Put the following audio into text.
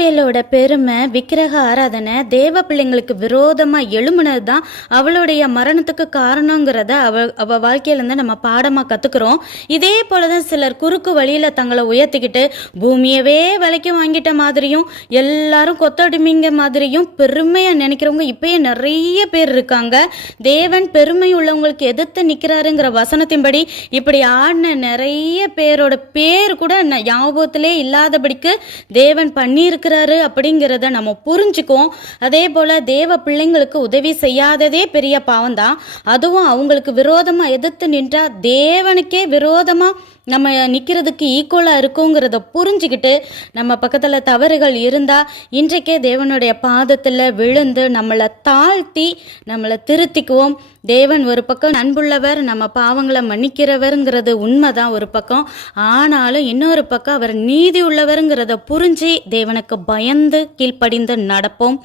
எசபேலோட பெருமை, விக்கிரக ஆராதனை தேவ பிள்ளைங்களுக்கு விரோதமா எழும்புனது தான் அவளுடைய மரணத்துக்கு காரணங்கிறத அவ வாழ்க்கையிலேருந்து நம்ம பாடமா கத்துக்கிறோம். இதே போலதான் சிலர் குறுக்கு வழியில தங்களை உயர்த்திக்கிட்டு பூமியவே விலைக்கு வாங்கிட்ட மாதிரியும் எல்லாரும் கொத்தடிமைங்க மாதிரியும் பெருமையா நினைக்கிறவங்க இப்பயே நிறைய பேர் இருக்காங்க. தேவன் பெருமை உள்ளவங்களுக்கு எதிர்த்து நிற்கிறாருங்கிற வசனத்தின்படி இப்படி ஆடின நிறைய பேரோட பேர் கூட ஞாபகத்திலே இல்லாதபடிக்கு தேவன் பண்ணியிருக்கிறாரு அப்படிங்கிறத நம்ம புரிஞ்சுக்குவோம். அதே போல் தேவ பிள்ளைங்களுக்கு உதவி செய்யாததே பெரிய பாவம்தான். அதுவும் அவங்களுக்கு விரோதமாக எதிர்த்து நின்றா தேவனுக்கே விரோதமாக நம்ம நிற்கிறதுக்கு ஈக்குவலாக இருக்குங்கிறத புரிஞ்சுக்கிட்டு நம்ம பக்கத்தில் தவறுகள் இருந்தால் இன்றைக்கே தேவனுடைய பாதத்தில் விழுந்து நம்மளை தாழ்த்தி நம்மளை திருத்திக்குவோம். தேவன் ஒரு பக்கம் அன்புள்ளவர், நம்ம பாவங்களை மன்னிக்கிறவருங்கிறது உண்மைதான் ஒரு பக்கம். ஆனாலும் இன்னொரு பக்கம் அவர் நீதி உள்ளவருங்கிறத புரிஞ்சு தேவனுக்கு பயந்து கீழ்ப்படிந்து நடப்போம்.